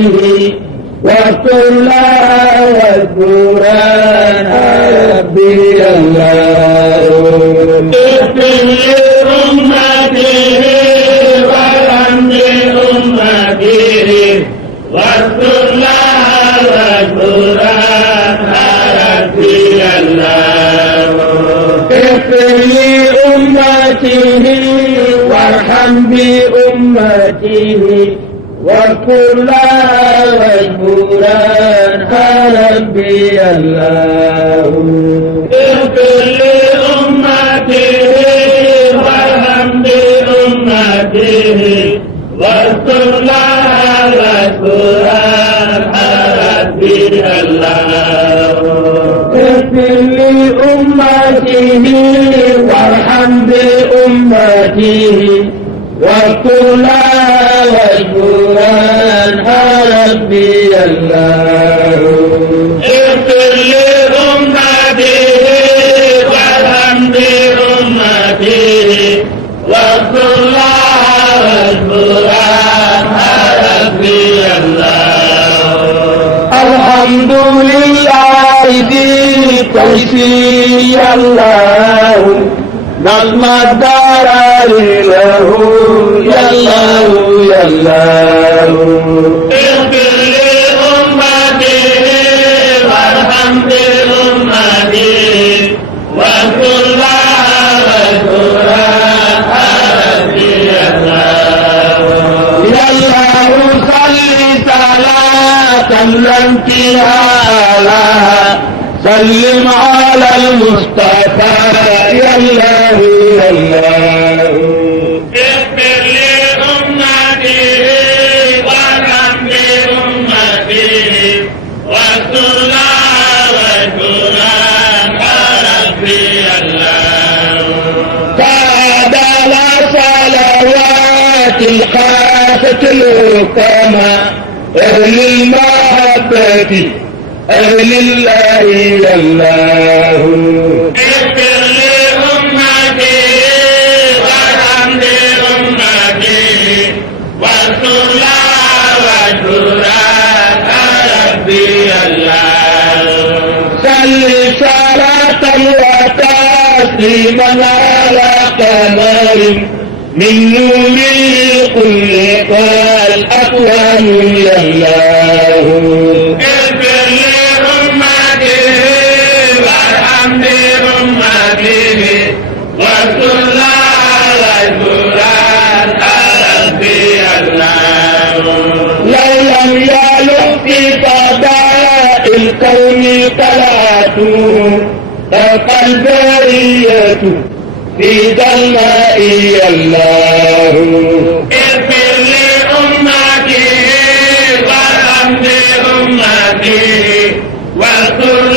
وكل والقرآن ربي الله اغفر لأمته وارحم بأمته واذكر الله والقرآن ربي الله اغفر لأمته وارحم بأمته وكل والقرآن ربي الله اغفر لأمته وارحم بأمته وكل والقرآن ربي الله اغفر لأمته وارحم بأمته وكل والقرآن ربي الله اغفر لأمته وارحم بأمته وكل والقرآن ربي الله الحمد لله بتوفيق الله نظم الدار له يا الله يا الله اغفر لأمته وارحم بأمته وكل والقرآن ربي الله يا الله صل صلاة لم لها سلم على المصطفى يا الله يا الله اغفر لأمته وارحم بأمته واذكر والقرآن ربي الله تعالى صلوات الخاصة الحكمى أهل المحبة أهل الله يا الله اغفر لأمته وارحم بأمته واذكر والقرآن ربي الله صل صلاة وتسليما على قمر من نور كل قال أكوان يا الله اغفر لأمته وارحم بأمته وكل والقرآن ربي الله لو لم يلق في فضاء الكون طلعته فوق البرية في ظلماء يا الله اغفر لأمته وارحم بأمته واذكر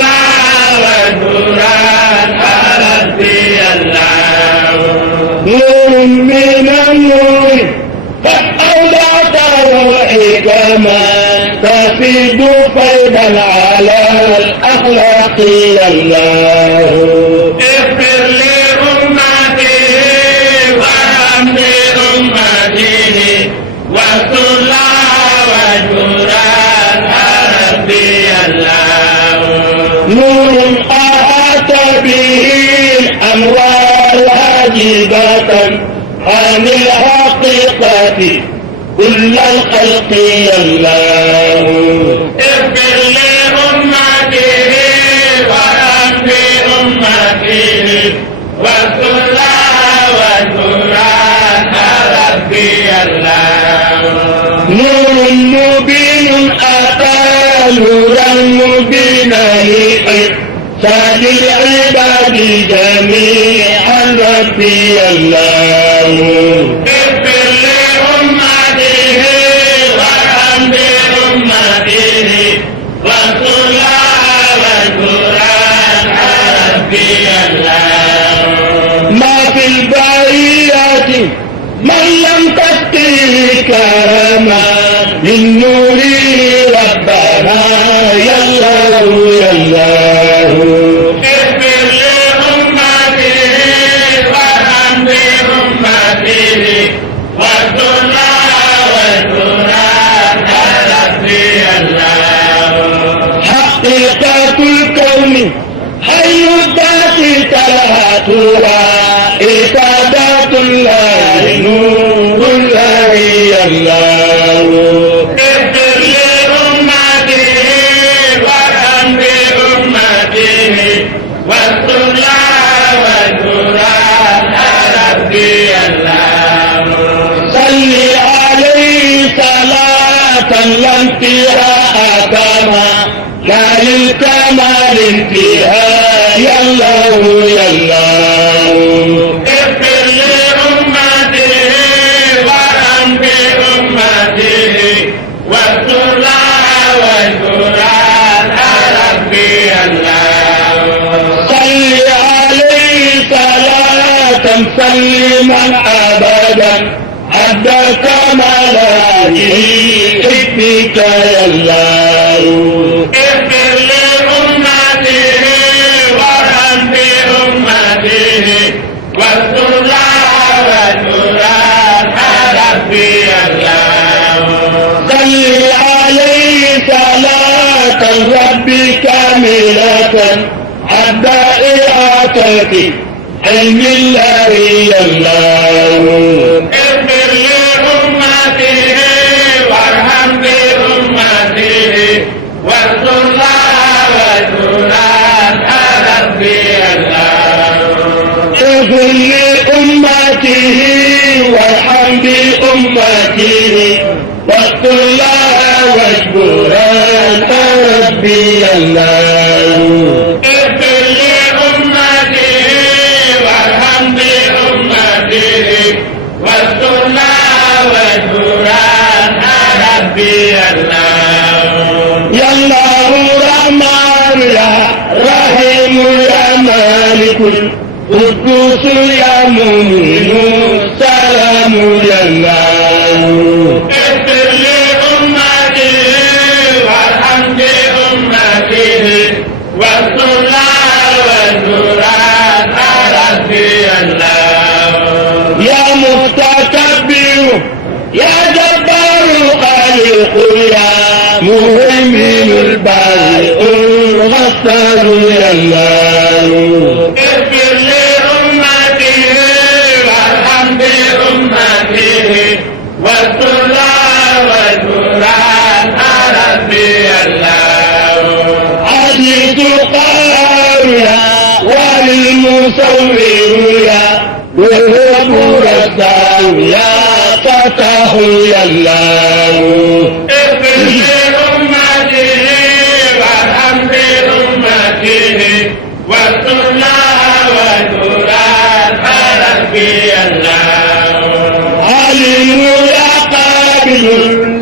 والقرآن ربي الله نور من النور فأولاد وحكما تفيد فيضا على الأخلاق يا الله اغفر لأمته وارحم بأمته واذكر والقرآن ربي الله نور أحاط به الأموال واجبة عن الحقيقة كل الخلق يا الله اغفر لأمته وارحم بأمته واذكر والقرآن ربي الله نور مبين أتى نورا مبينا لإحسان العباد جميعا ربي الله اغفر لأمته وارحم بأمته واذكر والقرآن ربي الله ما في البرية من لم تسقه كرما من نوره ربنا يا الله يا الله اغفر لأمته وارحم بأمته واذكر والقرآن ربي حي الذات تلهتها إفادة الله نور الله الله اغفر لأمته وارحم بأمته واستر لها والقرآن ربي الله صل عليه صلاة لم فيها كما لا للكمال فيها يا الله يا الله اغفر لأمته وارحم بأمته واستر لها والقرآن ربي الله صل عليه صلاة سلما أبدا عد كمالاته حبك يا الله اغفر لأمته وارحم بأمته واستر لها والقرآن ربي الله صل عليه صلاة ربي كاملة عد إعاطتي علم الله يا الله اغفر لأمته وارحم بأمته واستر لها والقرآن ربي الله اغفر لأمته وارحم بأمته واستر لها والقرآن ربي الله اغفر لأمته وارحم بأمته واستر لها والقرآن ربي الله يا الله رحمن يا رحيم يا مالك قدوس يا مؤمن سلام يا الله اغفر لأمته وارحم بأمته واستر لها والقرآن ربي الله يا متكبر يا جبار خالق يا مهيمن البارئ الغفار يا الله اغفر لأمته وارحم بأمته واستر لها والقرآن ربي الله عزيز قهار يا وللمصور يا وهو رزاق يا فتح يا الله اغفر لأمته وارحم بأمته واستر لها والقرآن ربي الله عليم يا قابل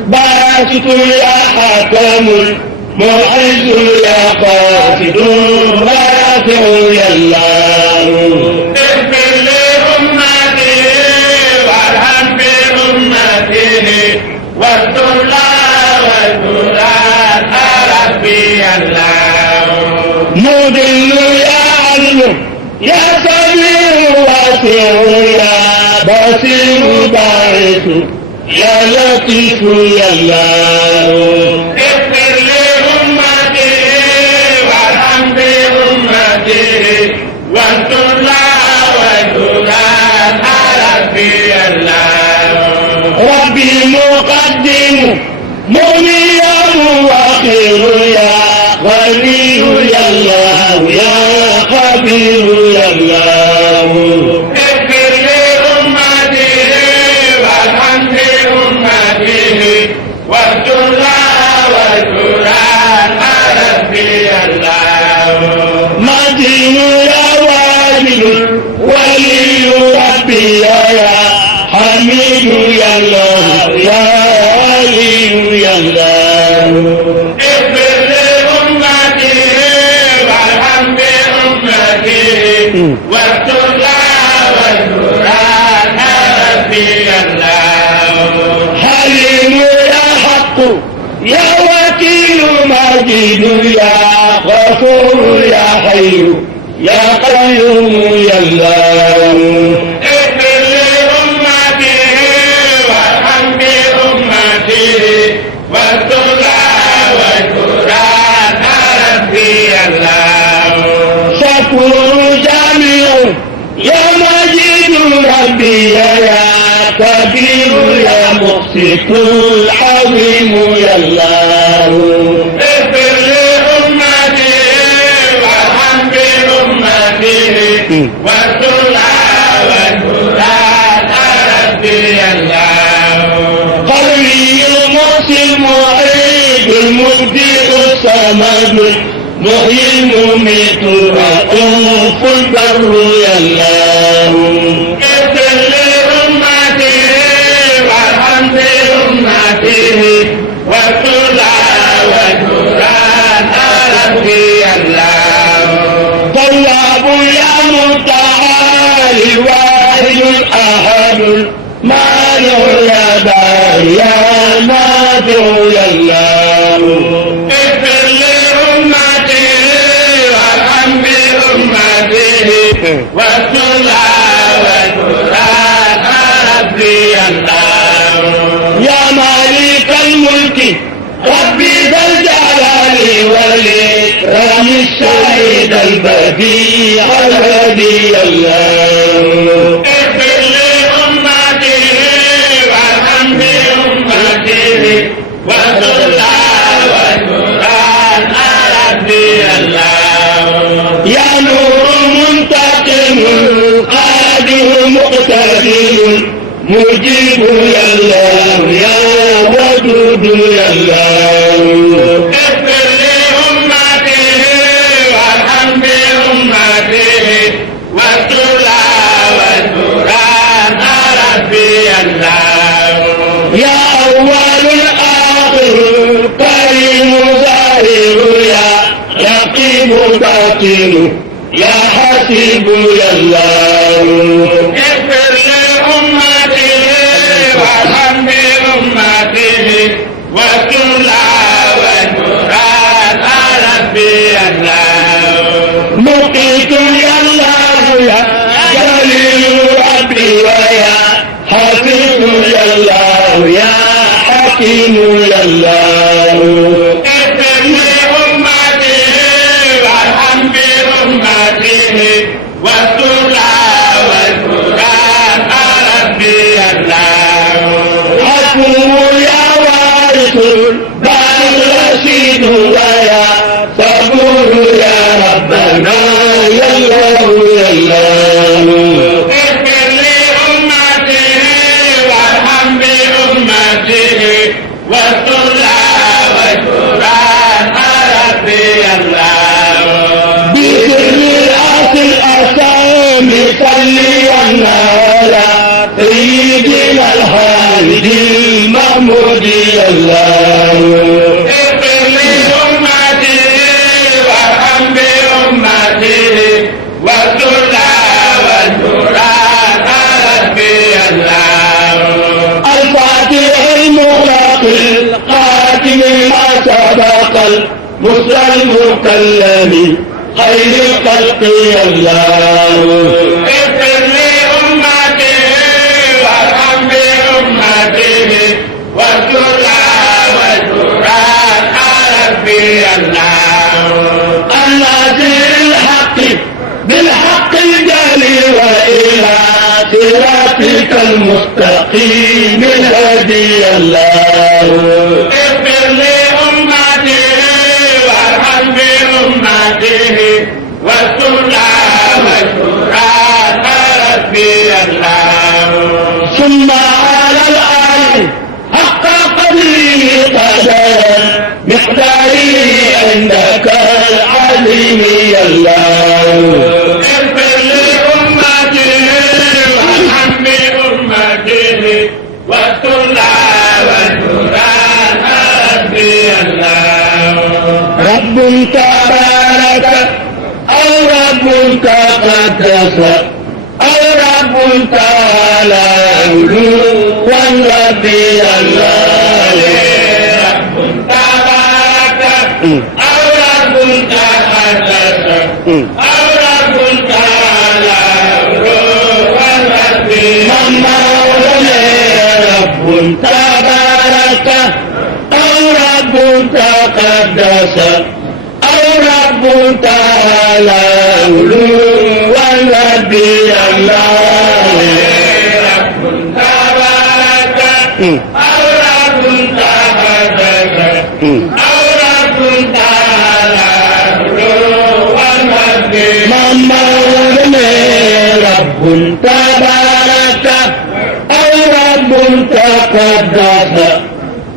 باسط يا حكم معز يا قاصد رافع يا الله اغفر لأمته وارحم بأمته واستر لها والقرآن ربي الله مضل يا علم يا سميع واسع يا بصير باعث يا لطيف يا الله اغفر لأمته وارحم بأمته واستر لها والقرآن ربي الله ربي مقدم مغني مؤخر يا غني يا الله يا خبير يا الله اغفر لأمته وارحم بأمته واستر لها والقرآن ربي الله مدين يا والي ولي ربي يا حميد يا الله يا ولي يا الله اغفر لأمته وارحم بأمته واستر لها والقرآن ربي الله حليم يا حق يا وكيل مجيد يا غفور يا حي يا قيوم يا الله اغفر لأمته وارحم بأمته واستر لها والقرآن ربي الله شكور جامع يا مجيد ربي يا كبير يا مقسط العظيم يا الله اغفر لأمتي وارحم بأمتي والصلاة والقرآن ربي يا الله قوي المحسن المعيد المبدئ الصمد محيي المميت رؤوف البر يا الله اغفر لأمتي وارحم بأمتي والصلاة والقرآن ربي يا الله طلاب يا متعالي الواحد الأحد المانع يا باري يا نافع يا الله اغفر لأمتي وارحم بأمتي والصلاة والقرآن ربي يا الله يا مالك الملك ربي ذا الجلال والإكرام الشهيد البديع الهدي يا الله اغفر لأمتي وارحم بأمتي والصلاة والقرآن ربي يا الله يا نور منتقم قادر مقتدر مجيب يا الله يا ودود يا الله اغفر لأمتي وارحم بأمتي والصلاة والقرآن ربي يا الله يا أول الآخر كريم ظاهر يا رقيب باطن يا حسيب يا الله اغفر لأمتي وارحم بأمتي والصلاة والقرآن ربي يا الله مقيت يا الله يا جليل ربي ويا حفيظ يا الله يا حكيم يا الله اغفر لأمتي وارحم بأمتي والصلاة والقرآن ربي يا الله حكم يا وارث بعد الرشيد ويا صبور يا ربنا يا الله يا الله اغفر لأمتي وارحم بأمتي والصلاة والقرآن ربي يا الله بسر الأصل الأسامي صلي على سيدنا الحامد المحمود يا الله اغفر لأمتي وارحم بأمتي والصلاة والقرآن ربي يا الله الفاتح المغلق القاتل ما سبق المصطفى المكلم خير الخلق يا الله اغفر لأمتي وارحم بأمتي والصلاة والقرآن ربي يا الله الناصر الحق بالحق الجلي وإلى صراطك المستقيم الهدي يا الله اغفر لأمتي وارحم بأمتي والصلاة والقرآن ربي يا الله ثم على الآل حق قدره قدرا مقداره عندك العظيم يا الله اغفر لأمتي وارحم بأمتي والصلاة والقرآن ربي يا الله رب تبارك أو رب تقدس أو رب تعالى والربي يا الله رب تبارك أو رب تقدس أو رب تعالى والربي رب تبارك أو رب تقدس أو رب تعالى ربي الله رب تبارك أو رب تقدس أو رب تعالى رب تبارك أو رب تقدس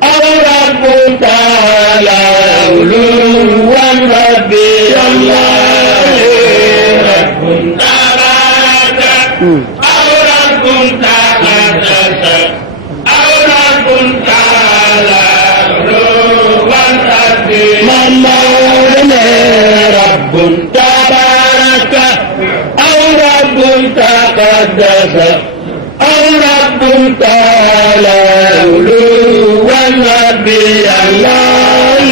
أو رب تعالى علوا ربي الله رب تبارك أو رب تقدس أو رب تعالى علوا ربي رب تبارك أو رب تقدس أو رب تعالى علوا ربي الله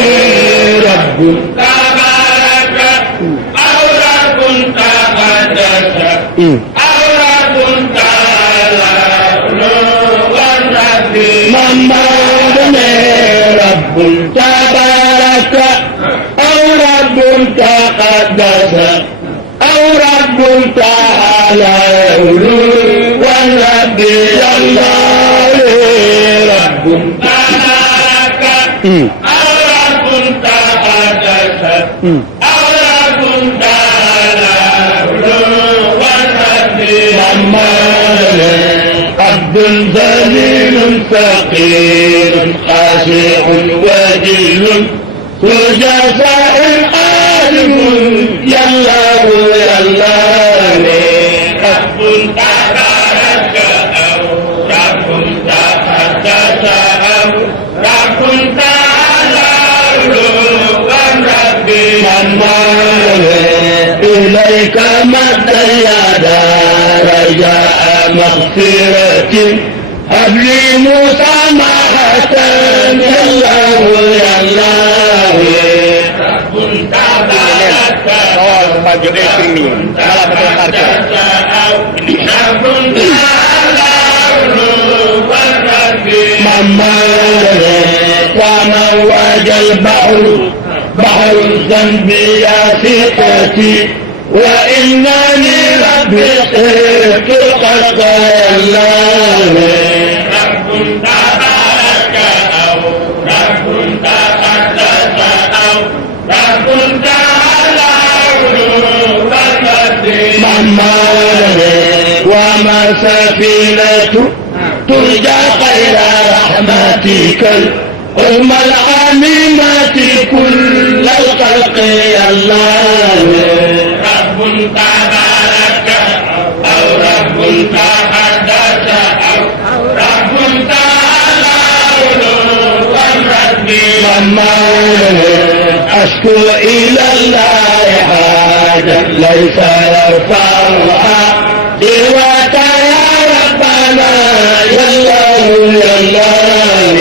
رب تبارك أو رب تقدس أو رب تعالى علوا ربي رب تبارك أو رب تقدس أو رب تعالى علوا ربي الله رب تبارك أو رب تقدس أو رب تعالى علوا ربي عبد ذليل فقير خاشع وجل ذو جزاء عالم يا الله يا الله رب تبارك أو رب تقدس أو رب تعالى علوا ربي إليك مد يدا رجاء مغفرة هب لي مسامحة يا الله يا الله رب تبارك رب تقدس أو رب تعالى علوا ربي وموج البحر بحر الذنب يا ثقتي وإنني ربي خيرت الخلق يا الله رب تبارك أو رب تقدس أو رب تعالى علوا ربي وما سفينة ترجى خير رحمتك الأمة العميمة كل الخلق يا الله رب تبارك أو رب تقدس أو رب تعالى علوا ربي أشكو إلى الله حاجة ليس يرفعها سواك يا ربنا يا الله يا الله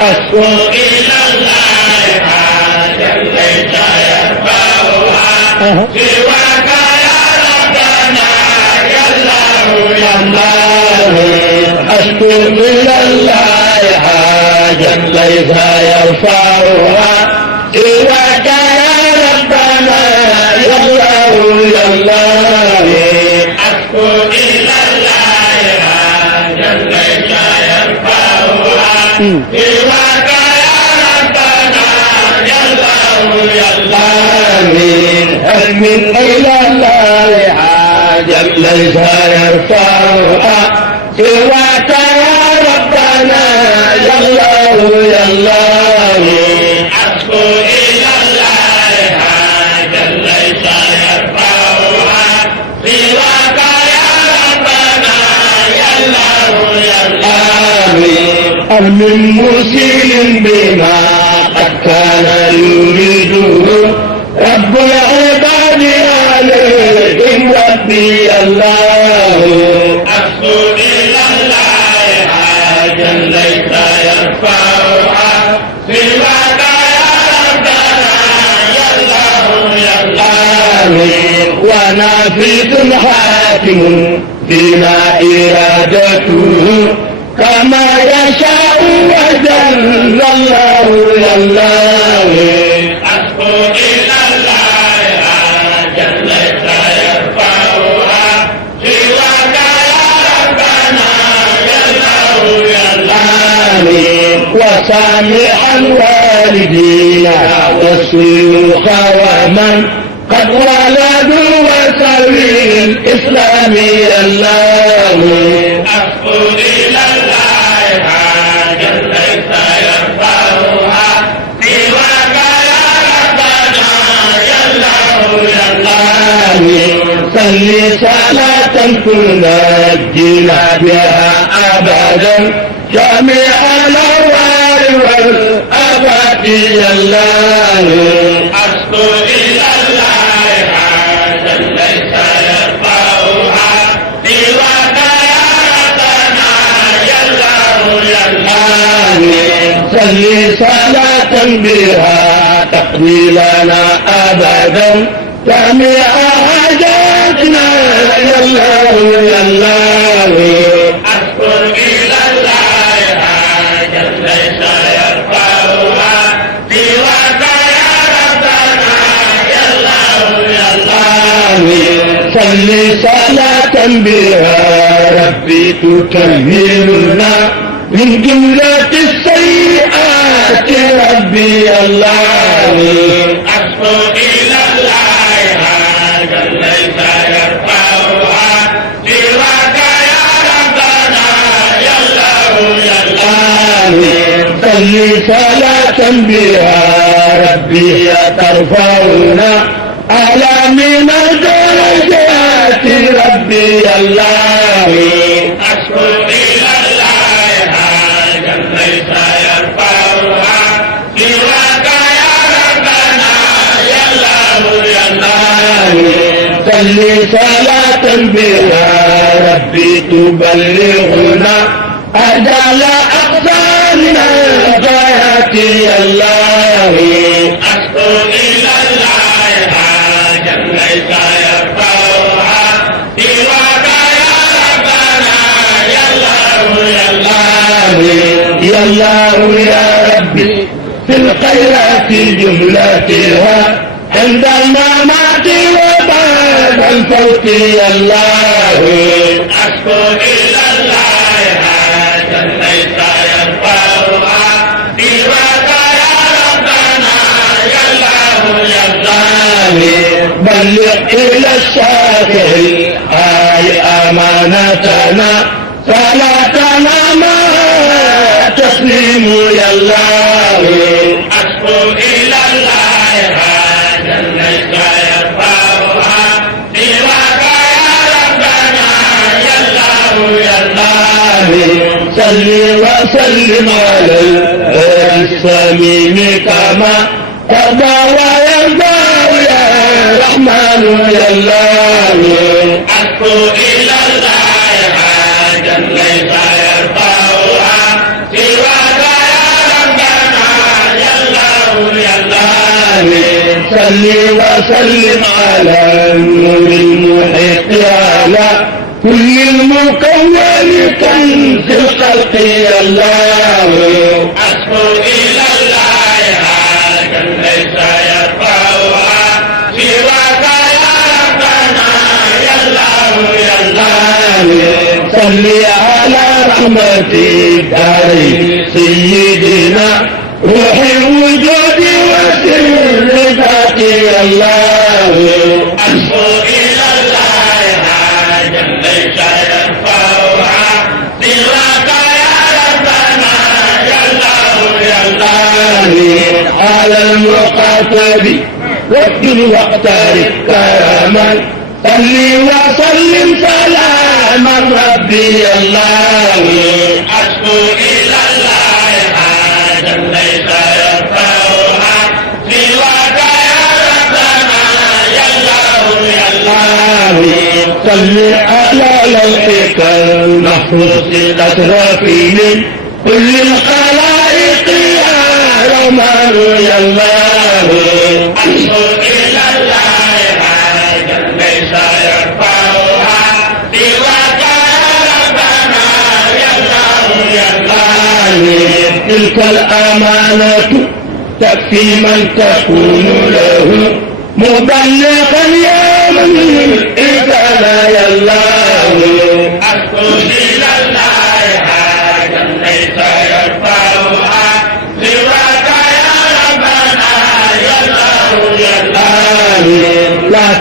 أشكو إلى الله حاجة ليس يرفعها سواك يا ربنا يا الله يا الله أشكو إلى الله حاجة ليس يرفعها سواك يا ربنا يا الله يا الله أشكو إلى الله حاجة ليس يرفعها سواك يا ربنا يا الله يا الله من إلى الله حاجة ليس يرفعها سواك يا ربنا يا الله يا الله أشكو إلى الله حاجة ليس يرفعها سواك يا ربنا يا الله يا الله من مسيء بما قد كان يريده رب العباد عليهم ربي الله أشكو إلى الله حاجة ليس يرفعها سواك يا ربنا يا الله يا الله ونافذ حاكم بما إرادته كما يشاء وجل الله يا الله أشكو إلى الله حاجة ليس يرفعها وسامحا والدينا والشيوخ ومن قد ولدوا وسوي الإسلام الله أشكو إلى الله حاجة ليس يرفعها سواك يا ربنا يا الله يا الله صل صلاة تنجينا بها أبدا جميع الأنوار والآفات يا الله أشكو إلى الله حاجة ليس يرفعها سواك يا ربنا يا الله يا الله صل صلاة بها تقضي لنا أبدا جميع حاجاتنا يا الله يا الله أشكر إلى الله حاجة ليس يرفعها سواك يا ربنا يا الله يا الله صل صلاة بها ربي تكملنا من جملة السيئات ربي يا الله أشكر إلى الله حاجة ليس يرفعها سواك يا ربنا يا الله يا الله صل صلاة بها ربي ترفعنا أعلى من الدرجات ربي يا الله أشكر إلى الله حاجة ليس يرفعها سواك يا ربنا يا الله يا الله صل صلاة بها ربي تبلغنا أجل أقصانا غايات يا الله أشكو إلى الله حاجة ليس يرفعها سواك يا ربنا يا الله يا الله يا الله يا ربي في الخيرات جملتها عند الممات وبعد الفوت يا الله أشكو إلى الله حاجة ليس يرفعها سواك يا ربنا يا الله يا الله بلغ إلى الشافع الآي أمانتنا صلاتنا ما تسليم يا الله أشكو إلى الله حاجة ليس يرفعها سواك يا ربنا يا الله يا الله صل وسلم على السميم كما ترضى ويرضى يا رحمن يا الله أشكو إلى الله حاجة ليس يرفعها سواك يا ربنا يا الله يا الله صل وسلم على النور المحيط على كل المكون كنز الخلق يا الله أشكو إلى الله حاجة ليس يرفعها سواك يا ربنا يا الله يا الله صل على رحمة الدارين سيدنا روح الوجود وسر ذاتي يا الله أشكو إلى الله حاجة ليس يرفعها سواك يا ربنا يا الله يا الله على المقاتل وكل واقترب كرما صل وسلم سلاما ربي يا الله أشكو إلى الله حاجة ليس يرفعها سواك يا ربنا يا الله يا الله صل على لوحك المحفوظ الأشرف من كل الخلائق يا رحمن يا الله أشكو إلى الله حاجة ليس يرفعها سواك يا ربنا يا الله يا الله تلك الأمانة تكفي من تكون له مبلغا يا من إذا لا يا الله أشكو إلى الله حاجة ليس يرفعها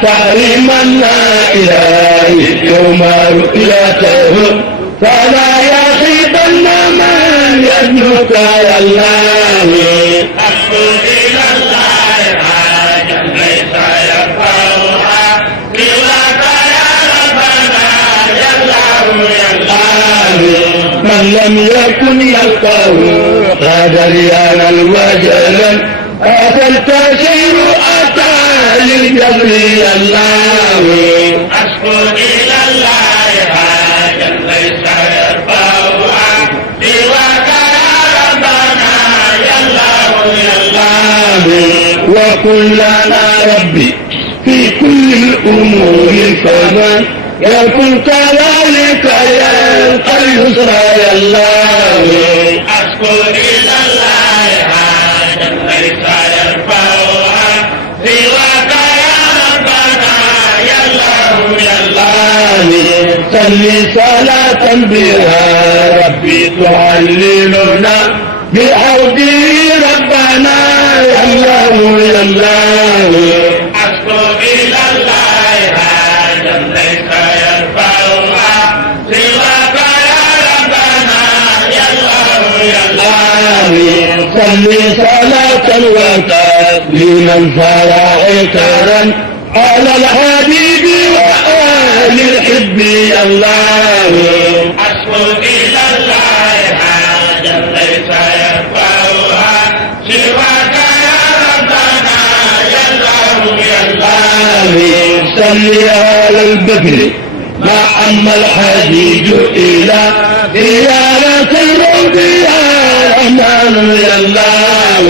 تحرمنا إلهي يوم رؤيته فلا يخيبن من يدنك يا الله أشكو إلى الله حاجا ليس يرفعها سواك يا ربنا يا الله يا الله من لم يكن يلقاه قادريانا وجلا هذا التشير أتى للجبر يا الله أشكو إلى الله حاجا ليس يرفعها سواك يا ربنا يا الله يا الله وقل لنا ربي في كل الأمور فمن يكن كذلك يلقى اليسر يا الله أشكو إلى الله حاجا ليس يرفعها سواك يا ربنا يا الله يا الله صل صلاة بها ربي تعلمنا بعوده ربنا يا الله يا الله أشكو إلى الله حاجا ليس يرفعها سواك يا ربنا يا الله يا الله صل صلاة وتسليما فرائكرا على الحبيب وآل الحب يا الله أشكو إلى الله حاجا ليس يرفعها سواك يا ربنا يا الله يا الله صل على البدر ما عم الحديد إلى ديانة الموت يا رحمن يا الله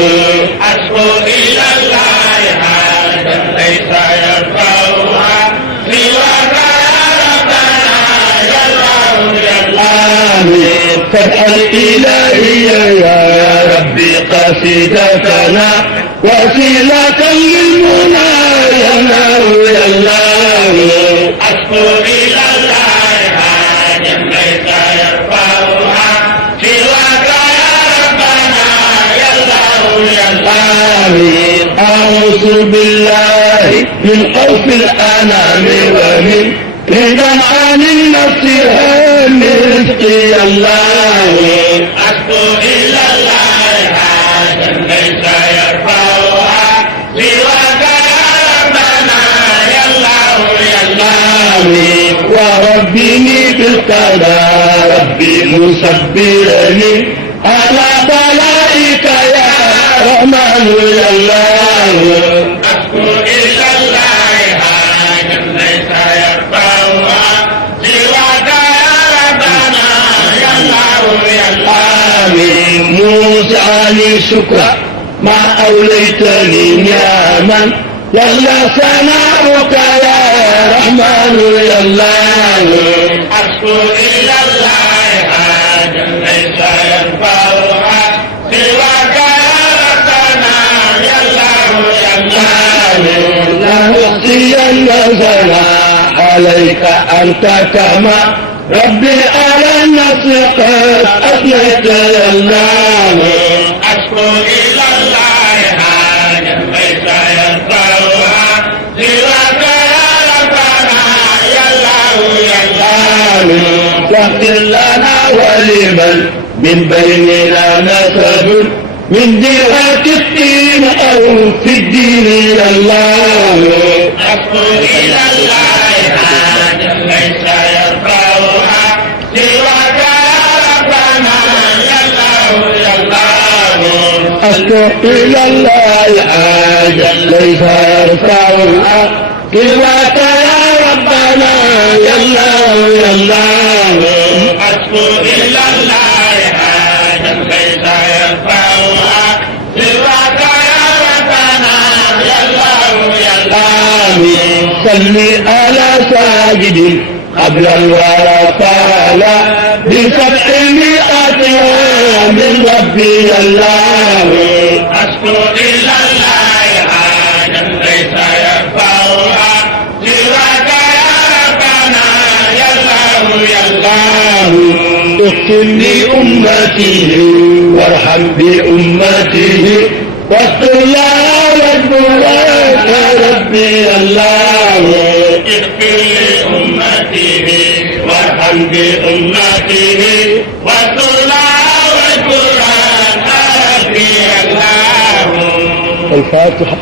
أشكو إلى الله حاجا ليس يرفعها سواك يا ربنا يا الله يا الله فافعل إلهي يا ربي قصيدتنا وسيلة للمنى يا الله يا الله أشكو إلى الله حاجا ليس يرفعها سواك يا ربنا يا الله يا الله أعوذ بالله من خوف الأنام ومن رضا عن النفس هم رزقي يا الله أشكو إلى الله حاجا ليس يرفعها سواك يا ربنا يا الله يا الله وربني بالقضاء ربي مصبرني على بلائك يا رحمن يا الله أشكو إلى الله حاجا ليس يرفعها سواك يا ربنا يا الله يا الله موسى لي شكرا ما أوليتني نعما يلا ثناؤك يا رحمن يا الله أشكو إلى الله حاجا ليس ينفعها سواك يا ربنا يا الله يا الله لا نحصين ثناء عليك أنت كما ربي على النصر قد أثنيت يا الله أشكو إلى الله حاجا ليس ينفعها سواك يا ربنا يا الله يا الله فاغفر لنا ولمن من بيننا نسب من جهة الدين أو في الدين يا الله أشكو إلى الله حاجا ليس يرفعها سواك يا ربنا يا الله يا الله أشكو إلى الله حاجا ليس يرفعها سواك يا ربنا يا الله يا الله أشكو إلى الله حاجا ليس يرفعها سواك يا ربنا يا الله يا الله صل على ساجد قبل الورى تعالى ب700 من ربي الله أشكو إلى الله حاجا ليس يرفعها سواك يا ربنا يا الله يا الله اغفر لأمته وارحم بأمته واستر لها واجبرك ربي الله اغفر لأمته وارحم بأمته والصلاة والقرآن ربي الله. الفاتحة.